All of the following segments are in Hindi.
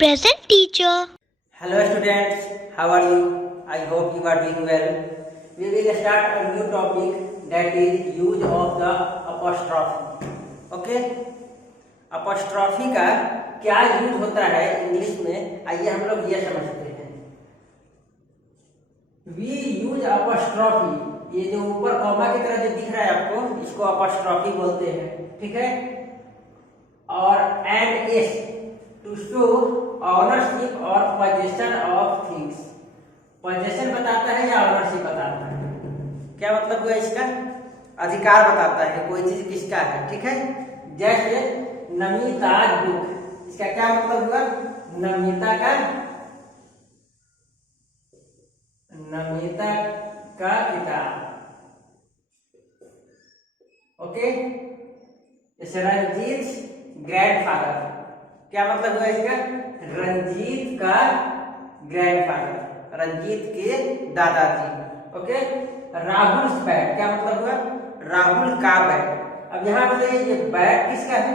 Present teacher. Hello students, how are you? I hope you are doing well. We will start a new topic, that is use of the apostrophe. Okay? apostrophe का क्या यूज होता है इंग्लिश में, आइए हम लोग ये समझते हैं. We use apostrophe, ये जो ऊपर कॉमा की तरह जो दिख रहा है आपको, इसको apostrophe बोलते हैं. ठीक है? और and s to show ownership और पोजेशन ऑफ थिंग्स. पोजेशन बताता है या ऑनरशिप बताता है? क्या मतलब हुआ इसका? अधिकार बताता है कोई चीज किसका है. ठीक है? जैसे नमिता बुक, इसका क्या मतलब हुआ? नमिता का किताब. ओके. जैसे रंजीत ग्रैंडफादर, क्या मतलब हुआ इसका? रंजीत का ग्रैंडफादर, रंजीत के दादाजी. ओके. राहुल बैट, क्या मतलब हुआ? राहुल का बैट. अब यहां पे ये बैट किसका है?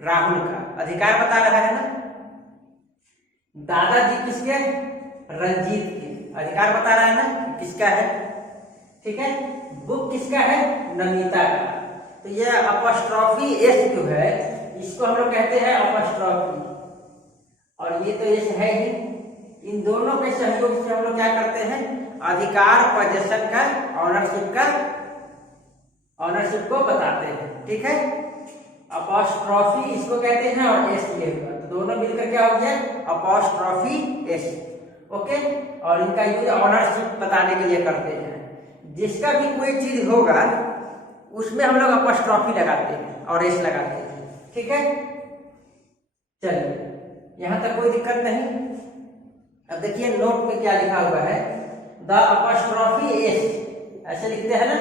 राहुल का. अधिकार बता रहा है ना. दादाजी किसके? रंजीत के. अधिकार बता रहा है ना किसका है. ठीक है. बुक किसका है? नमिता का. तो ये अपॉस्ट्रोफी एस जो है, इसको हम लोग कहते हैं अपॉस्ट्रोफी. और ये तो एस है ही. इन दोनों के सहयोग से हम लोग क्या करते हैं? अधिकार, पोजेशन का, ऑनरशिप को बताते हैं. ठीक है. अपॉस्ट्रोफी इसको कहते हैं और एस ये हुआ, तो दोनों मिलकर क्या हो गया? Apostrophe S. ओके. और इनका यूज ऑनरशिप बताने के लिए करते हैं. जिसका भी कोई चीज होगा उसमें हम लोग अपॉस्ट्रोफी लगाते हैं और एस लगाते हैं. ठीक है. चलिए, यहां तक कोई दिक्कत नहीं. अब देखिए नोट में क्या लिखा हुआ है. द अपॉस्ट्रोफी एस, ऐसे लिखते हैं ना,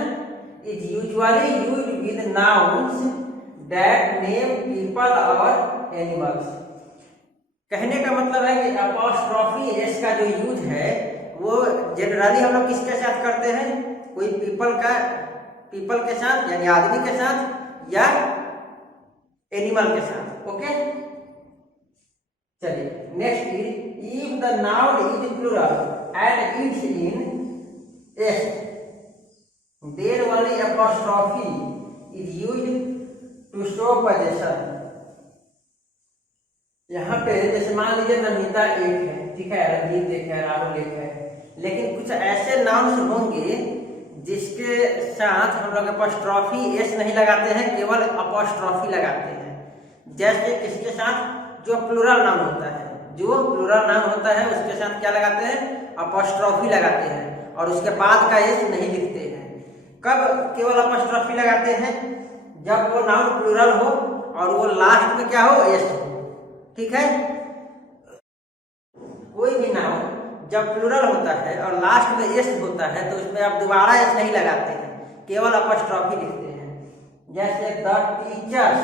is usually used with nouns that name people और एनिमल्स. कहने का मतलब है कि अपॉस्ट्रोफी एस का जो यूज है वो जनरली हम लोग किसके साथ करते हैं? कोई पीपल के साथ यानी आदमी के साथ या एनिमल के साथ. ओके. चलिए next is if the noun is plural and it's in s, then only apostrophe is used to show possession. यहाँ पे जैसे मान लीजिए नमिता एक है, ठीक है, रंजीत एक है, राहुल एक है, लेकिन कुछ ऐसे नाउन्स होंगे जिसके साथ हम लोग अपॉस्ट्रोफी एस नहीं लगाते हैं, केवल अपॉस्ट्रोफी लगाते हैं. जैसे किसके साथ? जो प्लूरल नाउन होता है, उसके साथ क्या लगाते हैं? अपॉस्ट्रोफी लगाते हैं और उसके बाद का एस नहीं लिखते हैं. कब केवल अपॉस्ट्रोफी लगाते हैं? जब वो नाउन प्लूरल हो और वो लास्ट में क्या हो? एस हो. ठीक है. कोई भी नाउन जब प्लूरल होता है और लास्ट में एस होता है तो उसमें आप दोबारा एस नहीं लगाते हैं, केवल अपॉस्ट्रोफी लिखते हैं. जैसे द टीचर्स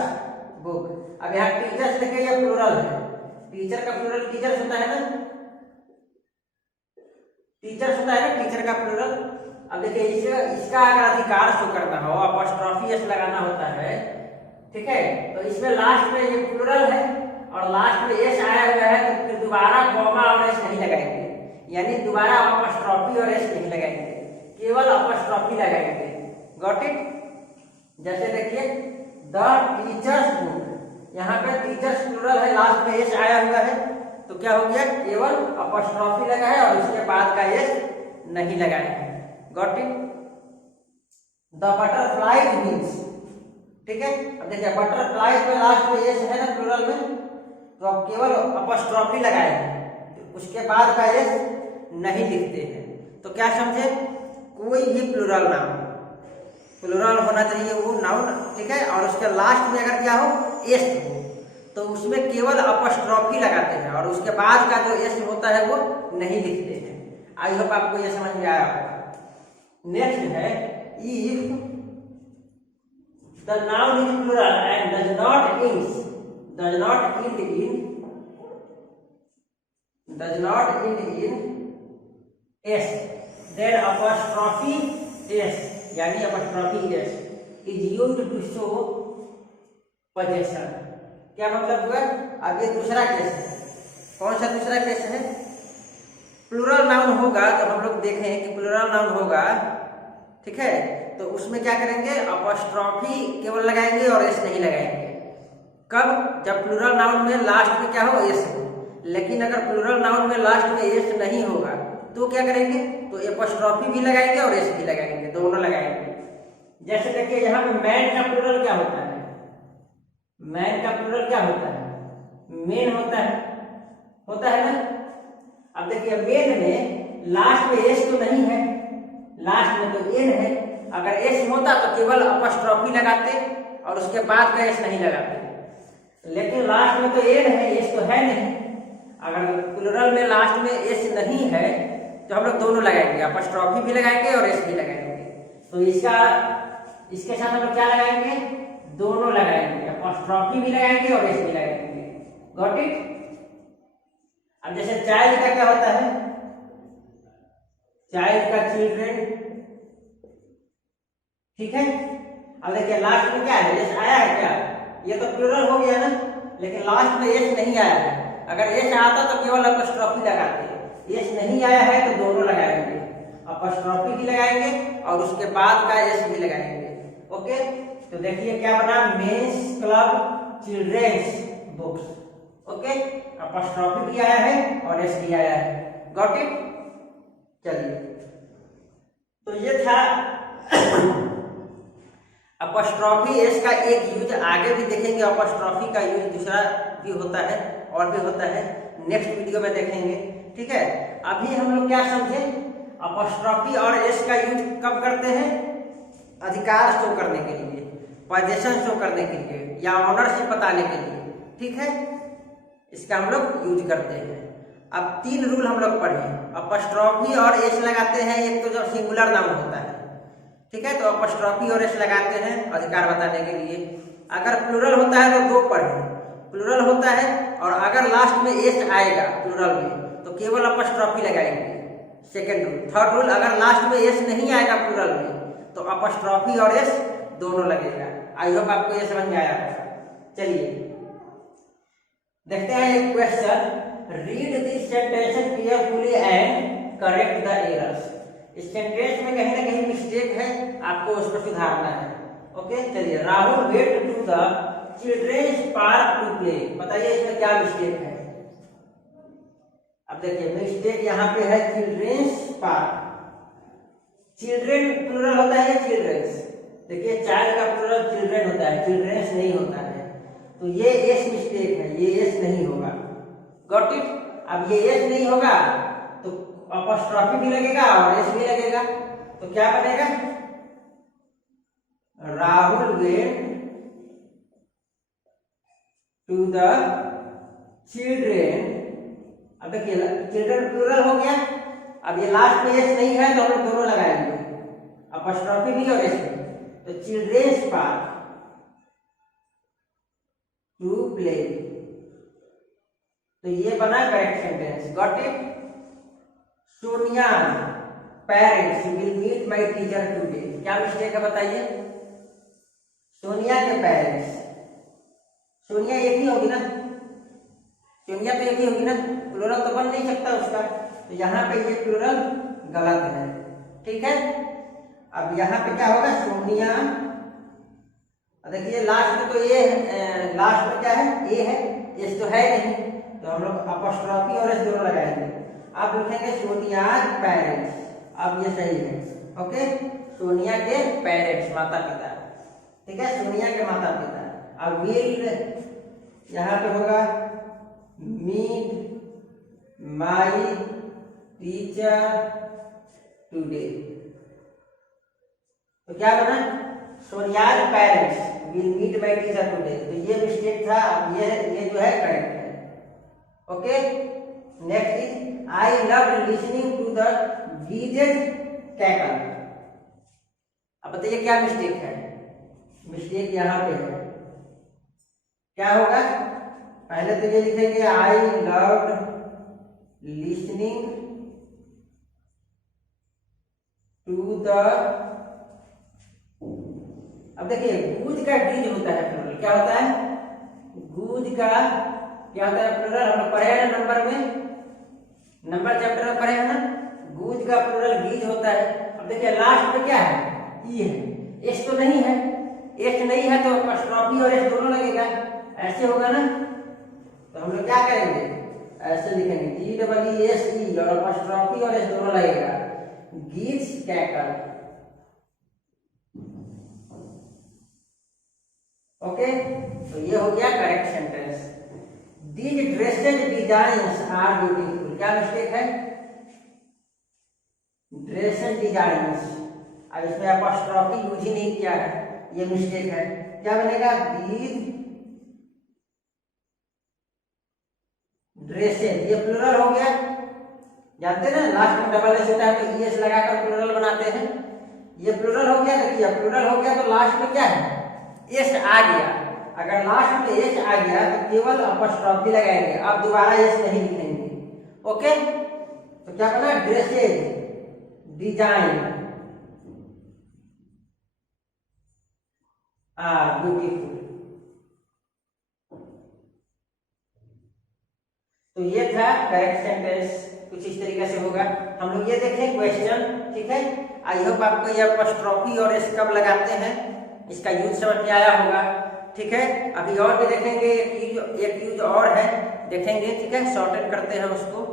बुक. अब यहाँ टीचर्स लिखे, ये प्लूरल है. टीचर का प्लूरल टीचर्स होता है ना, टीचर का प्लूरल. अब देखिए इसका अगर अधिकार शो करना हो, अपॉस्ट्रोफी एस लगाना होता है, ठीक है, तो इसमें लास्ट में ये प्लूरल है और लास्ट में एस आया हुआ है, तो फिर दोबारा कॉमा और एस नहीं लगाएंगे, यानी दोबारा अपॉस्ट्रोफी और एस नहीं लगाएंगे, केवल अपॉस्ट्रोफी लगाएंगे. Got it? जैसे देखिए द टीचर्स बुक, यहाँ पे टीचर्स प्लूरल है, लास्ट में एस आया हुआ है, तो क्या हो गया? केवल अपॉस्ट्रोफी लगा है और उसके बाद का एस नहीं लगाया है. Got it? The butterfly wings. ठीक है. अब देखिए बटरफ्लाई में लास्ट में एस है ना प्लूरल में, तो अब केवल अपॉस्ट्रोफी लगाए हैं, उसके बाद का एस नहीं लिखते हैं. तो क्या समझे? कोई भी प्लूरल होना चाहिए वो नाउन, ठीक है, और उसके लास्ट में अगर क्या हो? एस हो, तो उसमें केवल अपॉस्ट्रोफी लगाते हैं और उसके बाद का जो एस होता है वो नहीं लिखते हैं. आई होप आपको ये समझ में आया होगा. नेक्स्ट है if the noun is plural and does not end in s, then apostrophe s यानी apostrophe s is used to show possession. क्या मतलब हुआ? अब ये दूसरा केस है. कौन सा दूसरा केस है? प्लूरल नाउन होगा, जब हम लोग देखें कि प्लूरल नाउन होगा, ठीक है, तो उसमें क्या करेंगे, अपॉस्ट्रॉफी केवल लगाएंगे और एस नहीं लगाएंगे। कब? जब प्लूरल नाउन में लास्ट में क्या हो, एस हो। लेकिन अगर प्लूरल नाउन में लास्ट में एस नहीं होगा तो क्या करेंगे, तो अपॉस्ट्रॉफी भी लगाएंगे और एस भी लगाएंगे, दोनों लगाएंगे। जैसे देखिए यहाँ पे मैन का प्लूरल क्या होता है? मैन का प्लूरल क्या होता है? मेन होता है ना। अब देखिए मेन में लास्ट में एस तो नहीं है, लास्ट में तो एन है। अगर एस होता तो केवल अपॉस्ट्रॉफी लगाते और उसके बाद का एस नहीं लगाते, लेकिन लास्ट में तो एन है, एस तो है नहीं। अगर प्लूरल में लास्ट में एस नहीं है तो हम लोग दोनों लगाएंगे, अपॉस्ट्रॉफी भी लगाएंगे और एस भी लगाएंगे। तो इसके साथ हम लोग क्या लगाएंगे, दोनों लगाएंगे, अपॉस्ट्रॉफी भी लगाएंगे और एस भी लगाएंगे। Got it? अब जैसे चाइल्ड का क्या होता है, चाइल्ड का चिल्ड्रेन, ठीक है। अब देखिए लास्ट में क्या है, एस आया है क्या? ये तो प्लूरल हो गया ना, लेकिन लास्ट में एस नहीं आया है। अगर एस आता तो केवल अपॉस्ट्रॉफी लगाते, एस नहीं आया है तो दोनों लगाएंगे, अपॉस्ट्रॉफी भी लगाएंगे और उसके बाद का एस भी लगाएंगे। ओके, तो देखिए क्या बना, mains club children's books. Okay, apostrophe भी आया है और एस भी आया है। Got it? चलिए, तो ये था अपॉस्ट्रॉफी एस का एक यूज। आगे भी देखेंगे अपॉस्ट्रॉफी का यूज दूसरा भी होता है और भी होता है, नेक्स्ट वीडियो में देखेंगे, ठीक है। अभी हम लोग क्या समझे, अपॉस्ट्रॉफी और एस का यूज कब करते हैं, अधिकार शो करने के लिए, पोजीशन शो करने के लिए या ऑनरशिप बताने के लिए, ठीक है, इसका हम लोग यूज करते हैं। अब 3 रूल हम लोग पढ़े, अपॉस्ट्रॉफी और एस लगाते हैं, एक तो जब सिंगुलर नाउन होता है, ठीक है, तो अपॉस्ट्रॉफी और एस लगाते हैं अधिकार बताने के लिए। अगर प्लूरल होता है तो 2 पढ़े, प्लूरल होता है और अगर लास्ट में एस आएगा प्लूरल में तो केवल अपॉस्ट्रॉफी लगाएंगे, सेकेंड रूल। थर्ड रूल, अगर लास्ट में एस नहीं आएगा प्लूरल में तो अपॉस्ट्रॉफी और एस दोनों लगेगा। आई होप आपको ये समझ में आया होगा। चलिए देखते हैं एक question, read this sentence carefully and correct the errors. इस सेंटेंस में कहीं ना कहीं मिस्टेक है, आपको उस पर सुधारना है। ओके, चलिए, Rahul went to the children's park to play. बताइए इसमें क्या मिस्टेक है। अब देखिए मिस्टेक यहाँ पे है चिल्ड्रेन्स पार्क। चिल्ड्रेन प्लूरल होता है या चिल्ड्रेन्स? देखिए चाइल्ड का प्लूरल चिल्ड्रेन होता है, चिल्ड्रेन्स नहीं होता है, तो ये एस मिस्टेक है, ये एस नहीं होगा। Got it? अब ये एस नहीं होगा तो अपॉस्ट्रॉफी भी लगेगा और एस भी लगेगा, तो क्या बनेगा, Rahul went to the children. अब देखिए चिल्ड्रेन प्लूरल हो गया, अब ये लास्ट में एस नहीं है तो हम लोग दोनों लगाएंगे, अपॉस्ट्रॉफी भी और एस भी। तो चिल्ड्रेन्स पार्क टू प्ले, तो ये बना correct sentence. Got it? Sonia parents will meet my teacher today. क्या मिस्टेक है बताइए? सोनिया के पेरेंट्स, सोनिया एक ही होगी ना, सोनिया तो एक ही होगी ना, प्लूरल तो बन नहीं सकता उसका, तो यहाँ पे ये प्लूरल गलत है, ठीक है। अब यहाँ पे क्या होगा, सोनिया, देखिए लास्ट में तो ये लास्ट में क्या है, ए है, एस तो है नहीं, तो हम लोग अपॉस्ट्रॉफी और एस दोनों लगाएंगे। आप लिखेंगे सोनिया पेरेंट्स, अब ये सही है। ओके, सोनिया के पेरेंट्स माता पिता, ठीक है, सोनिया के माता पिता। अब विल यहाँ पे होगा मीट माई टीचर टुडे, तो क्या बना, Sonia's parents will meet my teacher today. तो ये मिस्टेक था, ये जो है करेक्ट है। Okay, next is I love listening to the bees cackle. अब बताइए क्या मिस्टेक है, मिस्टेक यहाँ पे है, क्या होगा, पहले तो ये लिखेंगे I loved listening to the, अब देखिए गूंज का डीज होता है प्लूरल, क्या होता है, गूंज का क्या होता है प्लूरल, हम लोग पढ़े हैं ना नंबर में, नंबर चैप्टर में पढ़े हैं ना, गूंज का प्लूरल गीज होता है। अब देखिए लास्ट में क्या है, ई है, एस तो नहीं है, एस नहीं है तो अपॉस्ट्रोफी और एस दोनों लगेगा, ऐसे होगा ना। तो हम लोग क्या करेंगे, ऐसे लिखेंगे GEESE और अपॉस्ट्रोफी और एस दोनों लगेगा, गीज कैकल। ओके, तो ये हो गया correct sentence. These dresses designs are beautiful, क्या मिस्टेक है, ड्रेसेज डिजाइन्स, अब इसमें अपॉस्ट्रोफी यूज ही नहीं किया है, ये मिस्टेक है। क्या बनेगा, दीज ड्रेसेज, ये प्लूरल हो गया, जानते ना लास्ट में डबल एस होता है तो ईएस लगाकर प्लूरल बनाते हैं, ये प्लूरल हो गया। देखिए प्लूरल हो गया तो लास्ट में क्या है, एस आ गया, अगर लास्ट में एस आ गया तो केवल अपॉस्ट्रोफी लगाएंगे, अब दोबारा एस नहीं लिखेंगे। ओके, तो क्या बना, ड्रेसेज डिजाइन आर ब्यूटीफुल। तो ये था करेक्ट सेंटेंस, कुछ इस तरीके से होगा। हम लोग ये देखें क्वेश्चन, ठीक है। आई होप आपको ये अपॉस्ट्रोफी और एस कब लगाते हैं इसका यूज समझ में आया होगा, ठीक है। अभी और भी देखेंगे, एक यूज और है देखेंगे, ठीक है, शॉर्टेड करते हैं उसको।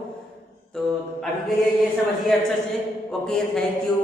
तो अभी के लिए ये समझिए अच्छे से। Okay, thank you.